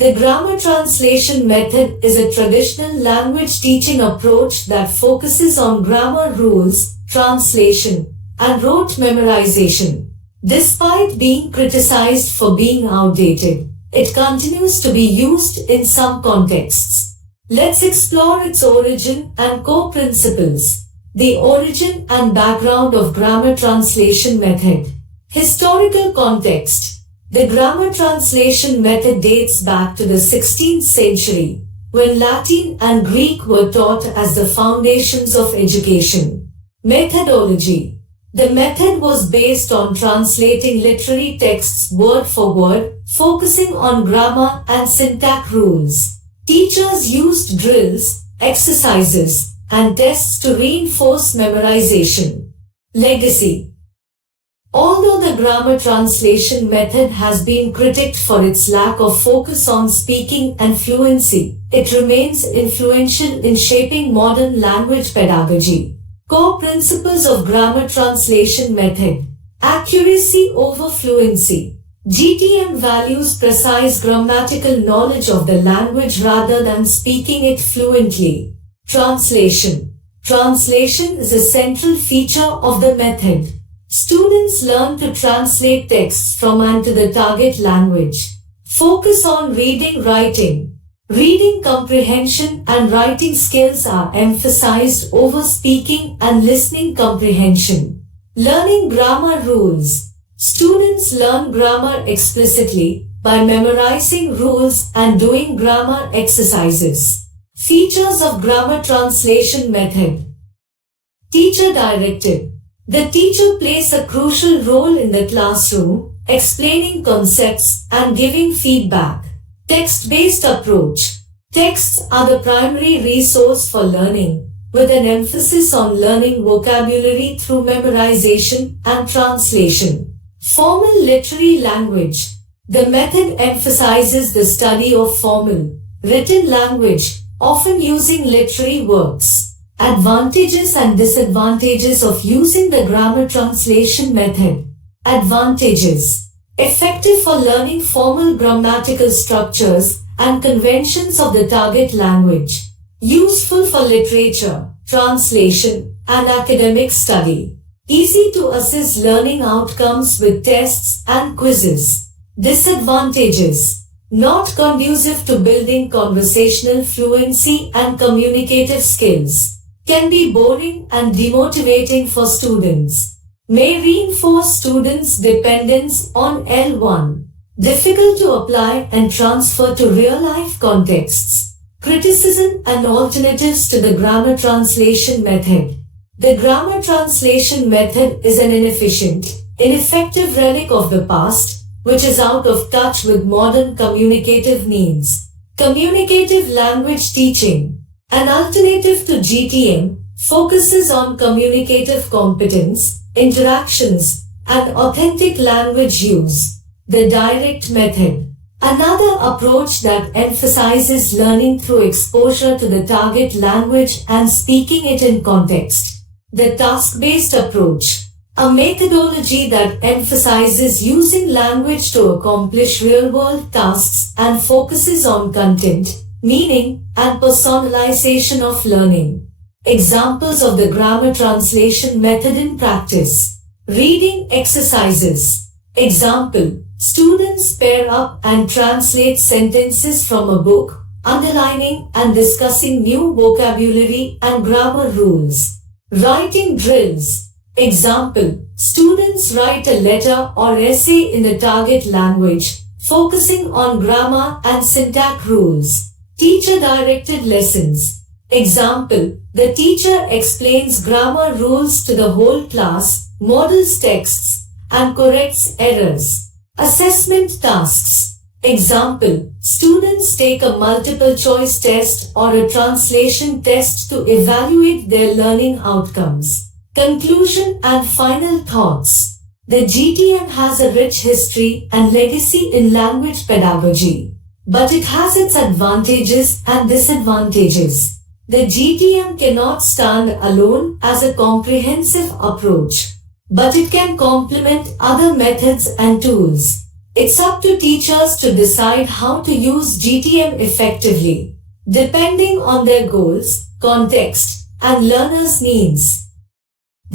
The grammar translation method is a traditional language teaching approach that focuses on grammar rules, translation, and rote memorization. Despite being criticized for being outdated, it continues to be used in some contexts. Let's explore its origin and core principles. The origin and background of grammar translation method. Historical context. The grammar translation method dates back to the 16th century, when Latin and Greek were taught as the foundations of education. Methodology. The method was based on translating literary texts word for word, focusing on grammar and syntax rules. Teachers used drills, exercises, and tests to reinforce memorization. Legacy. Although the grammar translation method has been critiqued for its lack of focus on speaking and fluency, it remains influential in shaping modern language pedagogy. Core principles of grammar translation method. Accuracy over fluency. GTM values precise grammatical knowledge of the language rather than speaking it fluently. Translation. Translation is a central feature of the method. Students learn to translate texts from and to the target language. Focus on reading, writing. Reading comprehension and writing skills are emphasized over speaking and listening comprehension. Learning grammar rules. Students learn grammar explicitly by memorizing rules and doing grammar exercises. Features of grammar translation method. Teacher directed. The teacher plays a crucial role in the classroom, explaining concepts and giving feedback. Text-based approach. Texts are the primary resource for learning, with an emphasis on learning vocabulary through memorization and translation. Formal literary language. The method emphasizes the study of formal, written language, often using literary works. Advantages and disadvantages of using the grammar translation method. Advantages. Effective for learning formal grammatical structures and conventions of the target language. Useful for literature, translation, and academic study. Easy to assess learning outcomes with tests and quizzes. Disadvantages. Not conducive to building conversational fluency and communicative skills. Can be boring and demotivating for students. May reinforce students' dependence on L1. Difficult to apply and transfer to real-life contexts. Criticism and alternatives to the grammar translation method. The grammar translation method is an ineffective relic of the past, which is out of touch with modern communicative needs. Communicative language teaching. An alternative to GTM focuses on communicative competence, interactions, and authentic language use. The direct method. Another approach that emphasizes learning through exposure to the target language and speaking it in context. The task-based approach. A methodology that emphasizes using language to accomplish real-world tasks and focuses on content, meaning, and personalization of learning. Examples of the grammar translation method in practice. Reading exercises. Example, students pair up and translate sentences from a book, underlining and discussing new vocabulary and grammar rules. Writing drills. Example, students write a letter or essay in the target language, focusing on grammar and syntax rules. Teacher-directed lessons. Example, the teacher explains grammar rules to the whole class, models texts, and corrects errors. Assessment tasks. Example, students take a multiple choice test or a translation test to evaluate their learning outcomes. Conclusion and final thoughts. The GTM has a rich history and legacy in language pedagogy, but it has its advantages and disadvantages. The GTM cannot stand alone as a comprehensive approach, but it can complement other methods and tools. It's up to teachers to decide how to use GTM effectively, depending on their goals, context, and learners' needs.